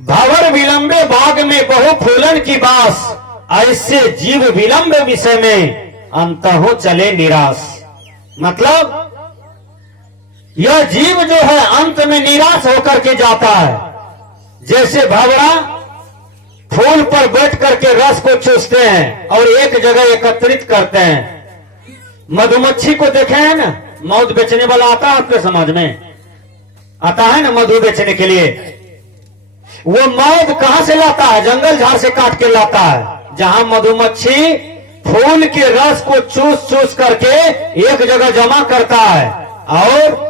भंवर विलंबे बाग में बहु फूलन की बास, ऐसे जीव विलंब विषय में अंतहो चले निराश। मतलब यह जीव जो है अंत में निराश होकर के जाता है। जैसे भंवरा फूल पर बैठ करके रस को चूसते हैं और एक जगह एकत्रित करते हैं। मधुमक्खी को देखे हैं ना, मौध बेचने वाला आता है आपके समाज में, आता है ना मधु बेचने के लिए। वो मौध कहां से लाता है? जंगल झाड़ से काट के लाता है। जहां मधुमक्खी फूल के रस को चूस चूस करके एक जगह जमा करता है और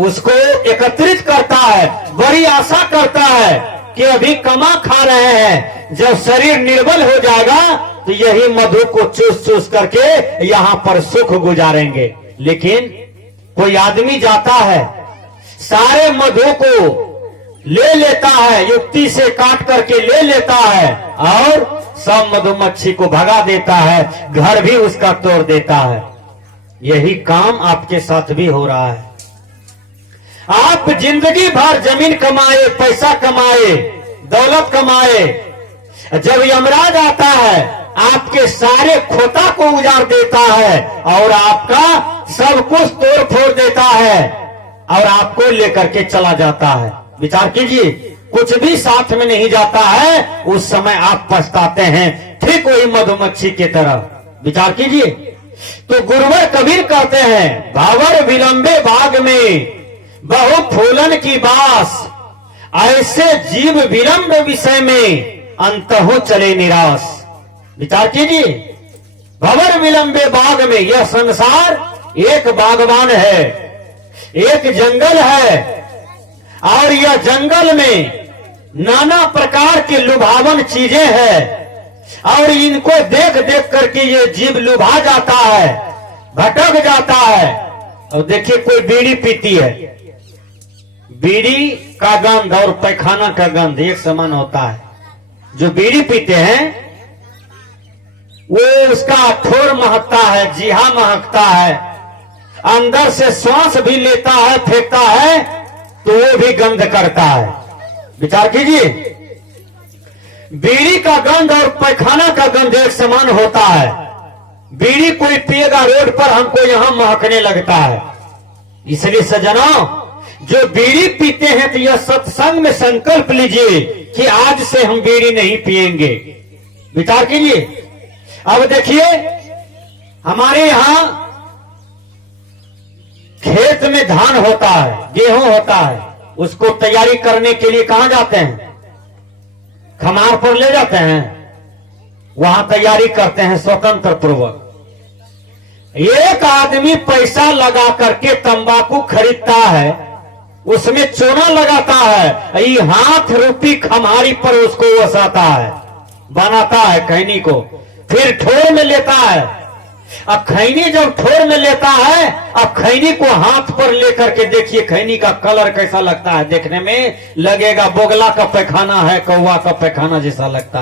उसको एकत्रित करता है, बड़ी आशा करता है कि अभी कमा खा रहे हैं, जब शरीर निर्बल हो जाएगा तो यही मधु को चूस चूस करके यहां पर सुख गुजारेंगे। लेकिन कोई आदमी जाता है, सारे मधु को ले लेता है, युक्ति से काट करके ले लेता है और सब मधुमक्खी को भगा देता है, घर भी उसका तोड़ देता है। यही काम आपके साथ भी हो रहा है। आप जिंदगी भर जमीन कमाए, पैसा कमाए, दौलत कमाए, जब यमराज आता है आपके सारे खोता को उजाड़ देता है और आपका सब कुछ तोड़ फोड़ देता है और आपको लेकर के चला जाता है। विचार कीजिए, कुछ भी साथ में नहीं जाता है, उस समय आप पछताते हैं, ठीक वही मधुमक्खी की तरह। विचार कीजिए। तो गुरुवर कबीर कहते हैं, भंवर विलंबे बाग में बहु फूलन की बास, ऐसे जीव विलंब विषय में अंतहो चले निराश। विचार कीजिए, भंवर विलंबे बाग में, यह संसार एक बागवान है, एक जंगल है और यह जंगल में नाना प्रकार के लुभावन चीजें हैं और इनको देख देख करके ये जीव लुभा जाता है, भटक जाता है। और देखिए, कोई बीड़ी पीती है, बीड़ी का गंध और पैखाना का गंध एक समान होता है। जो बीड़ी पीते हैं वो उसका ठोर महकता है, जीहा महकता है, अंदर से श्वास भी लेता है, फेंकता है तो वो भी गंध करता है। विचार कीजिए, बीड़ी का गंध और पैखाना का गंध एक समान होता है। बीड़ी कोई पिएगा रोड पर, हमको यहां महकने लगता है। इसलिए सज्जनों, जो बीड़ी पीते हैं तो यह सत्संग में संकल्प लीजिए कि आज से हम बीड़ी नहीं पिएंगे। विचार कीजिए। अब देखिए, हमारे यहां खेत में धान होता है, गेहूं होता है, उसको तैयारी करने के लिए कहां जाते हैं? खमार पर ले जाते हैं, वहां तैयारी करते हैं स्वतंत्र पूर्वक। एक आदमी पैसा लगा करके तंबाकू खरीदता है, उसमें चूना लगाता है, ये हाथ रूपी खमारी पर उसको वसाता है, बनाता है खैनी को, फिर ठोर में लेता है। अब खैनी जब ठोर में लेता है, अब खैनी को हाथ पर लेकर के देखिए, खैनी का कलर कैसा लगता है। देखने में लगेगा बोगला का पैखाना है, कौवा का पैखाना जैसा लगता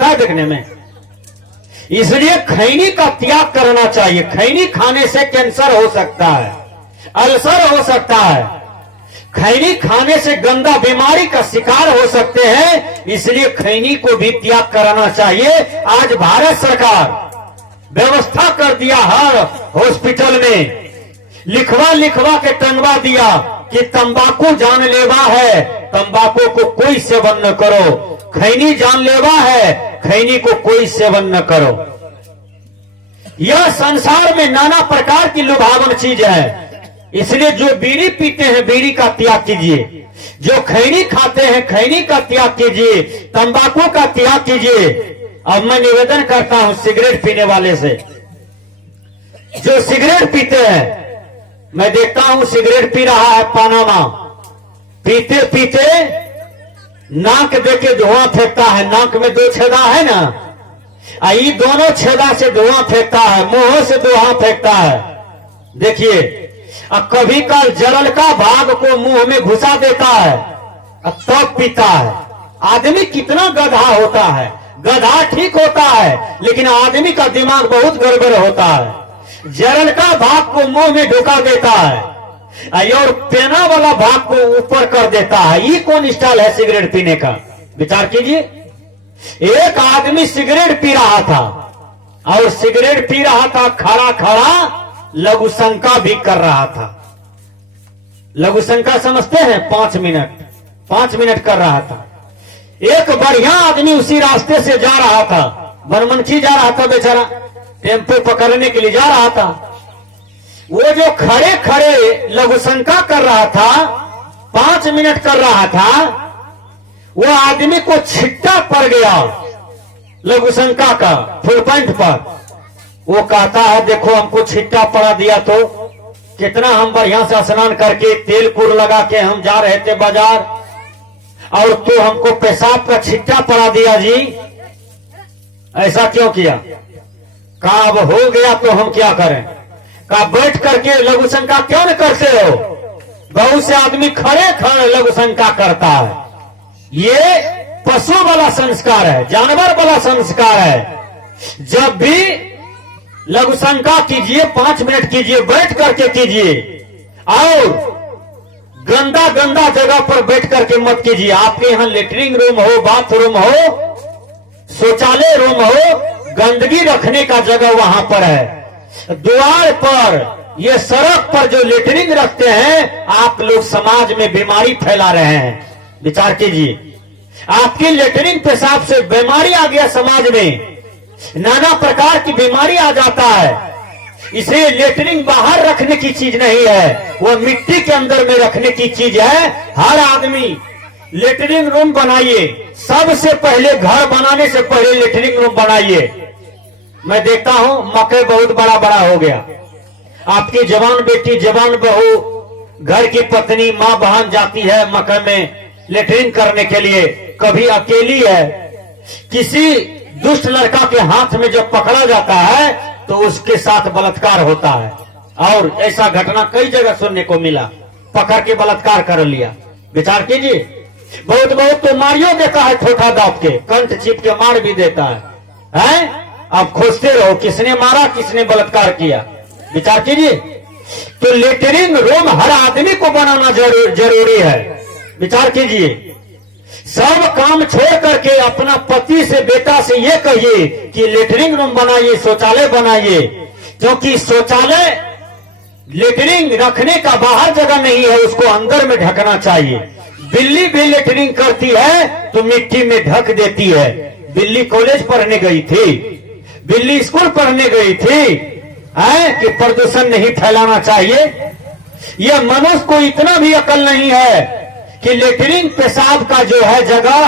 है देखने में। इसलिए खैनी का त्याग करना चाहिए। खैनी खाने से कैंसर हो सकता है, अल्सर हो सकता है, खैनी खाने से गंदा बीमारी का शिकार हो सकते हैं। इसलिए खैनी को भी त्याग कराना चाहिए। आज भारत सरकार व्यवस्था कर दिया, हर हॉस्पिटल में लिखवा के टंगवा दिया कि तंबाकू जानलेवा है, तंबाकू को कोई सेवन न करो। खैनी जानलेवा है, खैनी को कोई सेवन न करो। यह संसार में नाना प्रकार की लुभावन चीज है। इसलिए जो बीड़ी पीते हैं, बीड़ी का त्याग कीजिए। जो खैनी खाते हैं, खैनी का त्याग कीजिए, तंबाकू का त्याग कीजिए। अब मैं निवेदन करता हूं सिगरेट पीने वाले से, जो सिगरेट पीते हैं, मैं देखता हूं सिगरेट पी रहा है पानामा, पीते पीते नाक देके धुआं फेंकता है। नाक में दो छेदा है ना, ये दोनों छेदा से धुआं फेंकता है, मुंह से धुआं फेंकता है। देखिए, अब कभी कल जरल का भाग को मुंह में घुसा देता है, अब तब पीता है। आदमी कितना गधा होता है। गधा ठीक होता है, लेकिन आदमी का दिमाग बहुत गड़बड़ होता है। जरल का भाग को मुंह में ढुका देता है, और पेना वाला भाग को ऊपर कर देता है। ये कौन स्टाइल है सिगरेट पीने का? विचार कीजिए। एक आदमी सिगरेट पी रहा था और सिगरेट पी रहा था, खड़ा खड़ा लघु शंका भी कर रहा था। लघु शंका समझते हैं? 5 मिनट कर रहा था। एक बढ़िया आदमी उसी रास्ते से जा रहा था, बनमनखी जा रहा था बेचारा, टेम्पो पकड़ने के लिए जा रहा था। वो जो खड़े खड़े लघु शंका कर रहा था, 5 मिनट कर रहा था, वो आदमी को छिट्टा पड़ गया लघु शंका का फुल पॉइंट पर। वो कहता है देखो हमको छिट्टा पड़ा दिया तो कितना हम बढ़िया से स्नान करके तेल कुर लगा के हम जा रहे थे बाजार, और तो हमको पेशाब का छिट्टा पड़ा दिया जी, ऐसा क्यों किया? कहा अब हो गया तो हम क्या करें? कहा बैठ करके लघु शंका क्यों न करते हो? बहुत से आदमी खड़े खड़े लघु शंका करता है। ये पशु वाला संस्कार है, जानवर वाला संस्कार है। जब भी लघु शंका कीजिए 5 मिनट कीजिए, बैठ करके कीजिए, और गंदा गंदा जगह पर बैठ करके मत कीजिए। आपके यहाँ लेटरिंग रूम हो, बाथरूम हो, शौचालय रूम हो, गंदगी रखने का जगह वहां पर है। द्वार पर, ये सड़क पर जो लेटरिंग रखते हैं, आप लोग समाज में बीमारी फैला रहे हैं। विचार कीजिए, आपकी लेटरिंग पेशाब से बीमारी आ गया समाज में, नाना प्रकार की बीमारी आ जाता है। इसे लेटरिंग बाहर रखने की चीज नहीं है, वो मिट्टी के अंदर में रखने की चीज है। हर आदमी लेटरिंग रूम बनाइए, सबसे पहले घर बनाने से पहले लेटरिंग रूम बनाइए। मैं देखता हूं मकई बहुत बड़ा बड़ा हो गया। आपकी जवान बेटी, जवान बहू, घर की पत्नी, माँ बहन जाती है मकई में लेटरिन करने के लिए, कभी अकेली है, किसी दुष्ट लड़का के हाथ में जब पकड़ा जाता है तो उसके साथ बलात्कार होता है। और ऐसा घटना कई जगह सुनने को मिला, पकड़ के बलात्कार कर लिया। विचार कीजिए, बहुत बहुत तो मारियो देता है, ठोठा दाब के, कंठ चिप के मार भी देता है? आप खोजते रहो किसने मारा, किसने बलात्कार किया। विचार कीजिए। तो लेटरिन रूम हर आदमी को बनाना जरूरी है। विचार कीजिए, सब काम छोड़ करके अपना पति से, बेटा से ये कहिए कि लेटरिन रूम बनाइए, शौचालय बनाइए, क्योंकि शौचालय लेटरिन रखने का बाहर जगह नहीं है, उसको अंदर में ढकना चाहिए। बिल्ली भी लेटरिन करती है तो मिट्टी में ढक देती है। बिल्ली कॉलेज पढ़ने गई थी, बिल्ली स्कूल पढ़ने गई थी कि प्रदूषण नहीं फैलाना चाहिए। यह मनुष्य को इतना भी अकल नहीं है कि लेटरिन पेशाब का जो है जगह,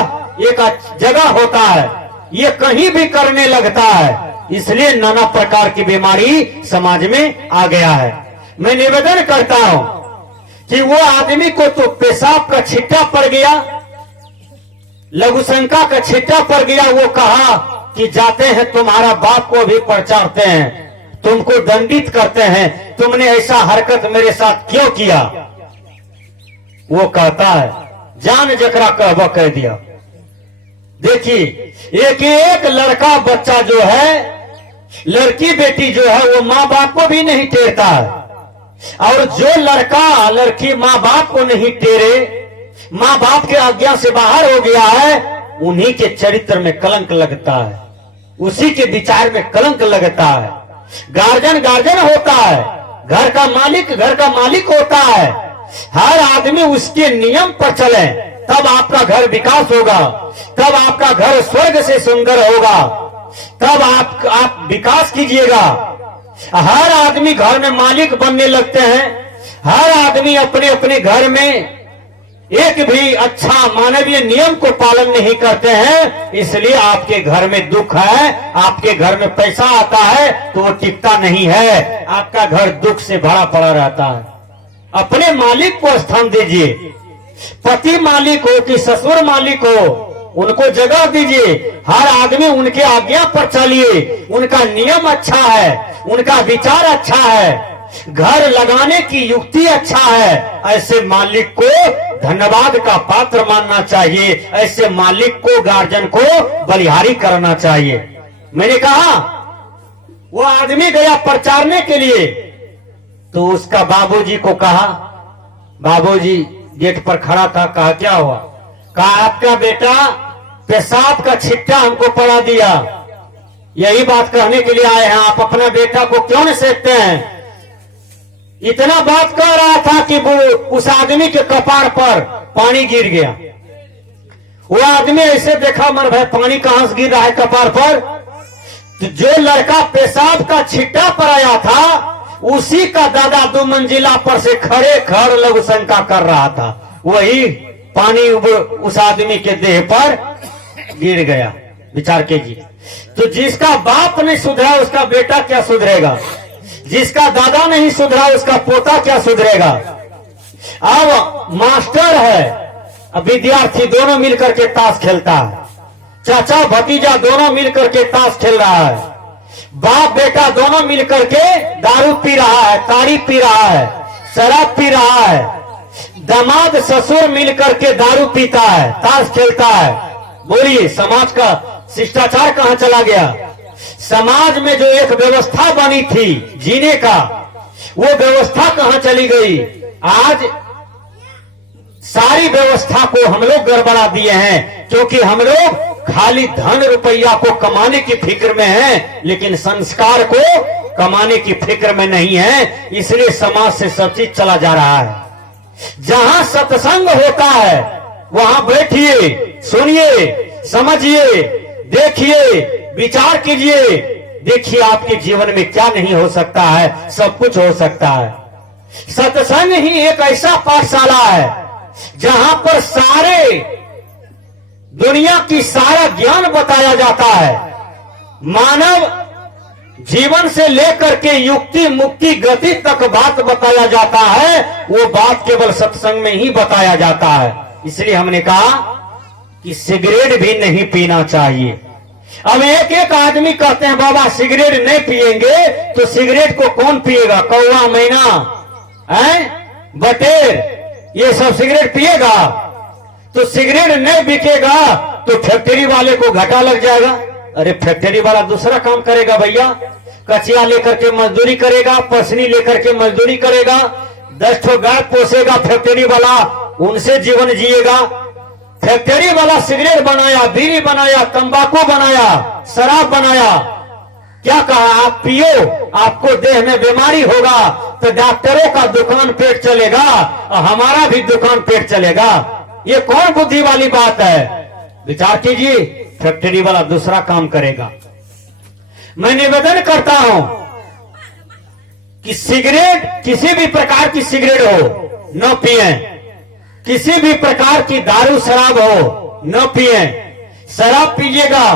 एक जगह होता है, ये कहीं भी करने लगता है, इसलिए नाना प्रकार की बीमारी समाज में आ गया है। मैं निवेदन करता हूं कि वो आदमी को तो पेशाब का छिट्टा पड़ गया, लघु शंका का छिट्टा पड़ गया, वो कहा कि जाते हैं तुम्हारा बाप को भी पहचानते हैं, तुमको दंडित करते हैं, तुमने ऐसा हरकत मेरे साथ क्यों किया? वो कहता है जान जकरा कहवा कह दिया। देखिए, एक एक लड़का बच्चा जो है, लड़की बेटी जो है, वो माँ बाप को भी नहीं टेरता है, और जो लड़का लड़की माँ बाप को नहीं टेरे, माँ बाप के आज्ञा से बाहर हो गया है, उन्हीं के चरित्र में कलंक लगता है, उसी के विचार में कलंक लगता है। गार्जियन होता है, घर का मालिक होता है। हर आदमी उसके नियम पर चले, तब आपका घर विकास होगा, तब आपका घर स्वर्ग से सुंदर होगा, तब आप विकास कीजिएगा। हर आदमी घर में मालिक बनने लगते हैं, हर आदमी अपने अपने घर में एक भी अच्छा मानवीय नियम को पालन नहीं करते हैं, इसलिए आपके घर में दुख है। आपके घर में पैसा आता है तो वो टिकता नहीं है, आपका घर दुख से भरा पड़ा रहता है। अपने मालिक को स्थान दीजिए, पति मालिक हो कि ससुर मालिक हो, उनको जगह दीजिए। हर आदमी उनके आज्ञा पर चलिए, उनका नियम अच्छा है, उनका विचार अच्छा है, घर लगाने की युक्ति अच्छा है। ऐसे मालिक को धन्यवाद का पात्र मानना चाहिए, ऐसे मालिक को, गार्जियन को बलिहारी करना चाहिए। मैंने कहा वो आदमी गया प्रचारने के लिए, तो उसका बाबूजी को कहा बाबूजी गेट पर खड़ा था, कहा क्या हुआ? कहा आपका बेटा पेशाब का छिट्टा हमको पड़ा दिया। यही बात कहने के लिए आए हैं, आप अपना बेटा को क्यों नहीं सेकते हैं? इतना बात कह रहा था कि उस आदमी के कपार पर पानी गिर गया। वो आदमी ऐसे देखा, मर भाई पानी कहां से गिर रहा है कपार पर? तो जो लड़का पेशाब का छिट्टा पर आया था उसी का दादा 2 मंजिला पर से खड़े खड़ लघु शंका कर रहा था। वही पानी उस आदमी के देह पर गिर गया। विचार कीजिए, तो जिसका बाप नहीं सुधरा उसका बेटा क्या सुधरेगा? जिसका दादा नहीं सुधरा उसका पोता क्या सुधरेगा? अब मास्टर है, अब विद्यार्थी दोनों मिलकर के ताश खेलता है, चाचा भतीजा दोनों मिलकर के ताश खेल रहा है, बाप बेटा दोनों मिलकर के दारू पी रहा है, ताड़ी पी रहा है, शराब पी रहा है, दामाद ससुर मिलकर के दारू पीता है, ताश खेलता है। बोलिए समाज का शिष्टाचार कहां चला गया? समाज में जो एक व्यवस्था बनी थी जीने का, वो व्यवस्था कहां चली गई? आज सारी व्यवस्था को हम लोग गड़बड़ा दिए हैं, क्योंकि हम लोग खाली धन रुपया को कमाने की फिक्र में हैं, लेकिन संस्कार को कमाने की फिक्र में नहीं है। इसलिए समाज से सब चीज चला जा रहा है। जहां सत्संग होता है वहां बैठिए, सुनिए, समझिए, देखिए, विचार कीजिए, देखिए आपके जीवन में क्या नहीं हो सकता है, सब कुछ हो सकता है। सत्संग ही एक ऐसा पाठशाला है जहां पर सारे दुनिया की सारा ज्ञान बताया जाता है। मानव जीवन से लेकर के युक्ति मुक्ति गति तक बात बताया जाता है, वो बात केवल सत्संग में ही बताया जाता है। इसलिए हमने कहा कि सिगरेट भी नहीं पीना चाहिए। अब एक एक आदमी कहते हैं बाबा सिगरेट नहीं पिएंगे, तो सिगरेट को कौन पिएगा? कौवा, मैना, बटेर, ये सब सिगरेट पिएगा? तो सिगरेट नहीं बिकेगा तो फैक्ट्री वाले को घाटा लग जाएगा। अरे फैक्ट्री वाला दूसरा काम करेगा भैया, कचिया लेकर के मजदूरी करेगा, पसनी लेकर के मजदूरी करेगा, 10 ठो गाय पोसेगा फैक्ट्री वाला, उनसे जीवन जिएगा। फैक्ट्री वाला सिगरेट बनाया, बीड़ी बनाया, तंबाकू बनाया, शराब बनाया, क्या कहा? आप पियो, आपको देह में बीमारी होगा तो डॉक्टरों का दुकान पेट चलेगा और हमारा भी दुकान पेट चलेगा। ये कौन बुद्धि वाली बात है? विचार कीजिए, फैक्ट्री वाला दूसरा काम करेगा। मैं निवेदन करता हूं कि सिगरेट, किसी भी प्रकार की सिगरेट हो न पिए, किसी भी प्रकार की दारू शराब हो न पिए। शराब पीजिएगा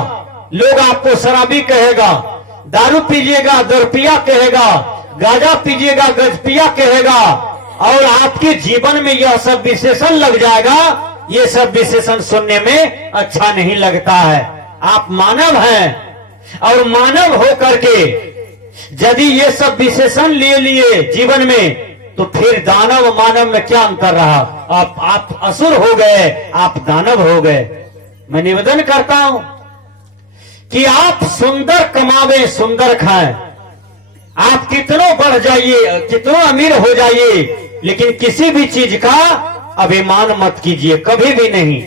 लोग आपको शराबी कहेगा, दारू पीजिएगा दरपिया कहेगा, गांजा पीजिएगा गजपिया कहेगा, और आपके जीवन में यह सब विशेषण लग जाएगा। ये सब विशेषण सुनने में अच्छा नहीं लगता है। आप मानव हैं और मानव हो करके यदि ये सब विशेषण ले लिए जीवन में, तो फिर दानव मानव में क्या अंतर रहा? आप असुर हो गए, आप दानव हो गए। मैं निवेदन करता हूं कि आप सुंदर कमावे, सुंदर खाएं। आप कितनों बढ़ जाइए, कितनों अमीर हो जाइए, लेकिन किसी भी चीज का अभिमान मत कीजिए, कभी भी नहीं।